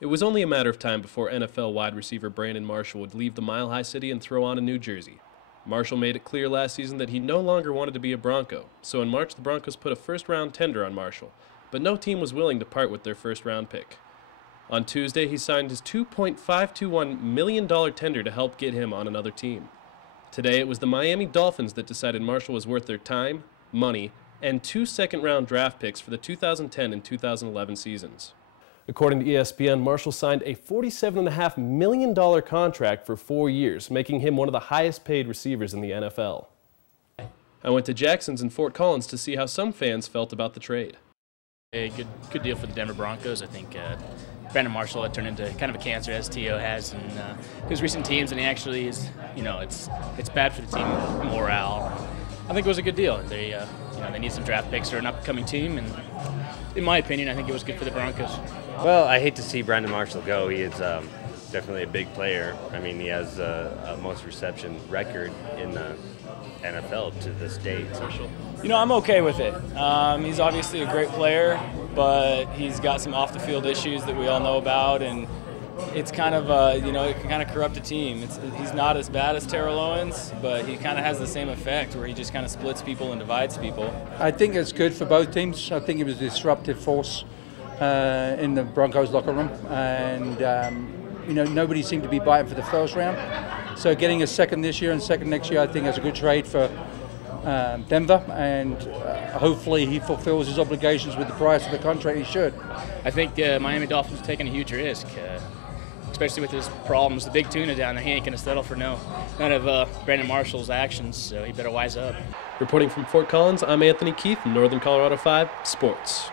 It was only a matter of time before NFL wide receiver Brandon Marshall would leave the Mile High City and throw on a new jersey. Marshall made it clear last season that he no longer wanted to be a Bronco, so in March the Broncos put a first-round tender on Marshall, but no team was willing to part with their first-round pick. On Tuesday, he signed his $2.521 million tender to help get him on another team. Today, it was the Miami Dolphins that decided Marshall was worth their time, money, and 2 second-round draft picks for the 2010 and 2011 seasons. According to ESPN, Marshall signed a $47.5 million contract for 4 years, making him one of the highest-paid receivers in the NFL. I went to Jackson's in Fort Collins to see how some fans felt about the trade. A good deal for the Denver Broncos. I think Brandon Marshall had turned into kind of a cancer, as T.O. has, in his recent teams, and he actually is, it's bad for the team morale. I think it was a good deal. They need some draft picks for an upcoming team, and in my opinion, I think it was good for the Broncos. Well, I hate to see Brandon Marshall go. He is definitely a big player. I mean, he has a most reception record in the NFL to this date. I'm okay with it. He's obviously a great player, but he's got some off-the-field issues that we all know about, and it's kind of, it can kind of corrupt a team. He's not as bad as Terrell Owens, but he kind of has the same effect where he just kind of splits people and divides people. I think it's good for both teams. I think it was a disruptive force in the Broncos locker room, and nobody seemed to be biting for the first round. So getting a second this year and second next year, I think is a good trade for Denver, and hopefully he fulfills his obligations with the price of the contract he should. I think Miami Dolphins are taking a huge risk, especially with his problems. The big tuna down there, he ain't going to settle for none of Brandon Marshall's actions, so he better wise up. Reporting from Fort Collins, I'm Anthony Keith, Northern Colorado 5 Sports.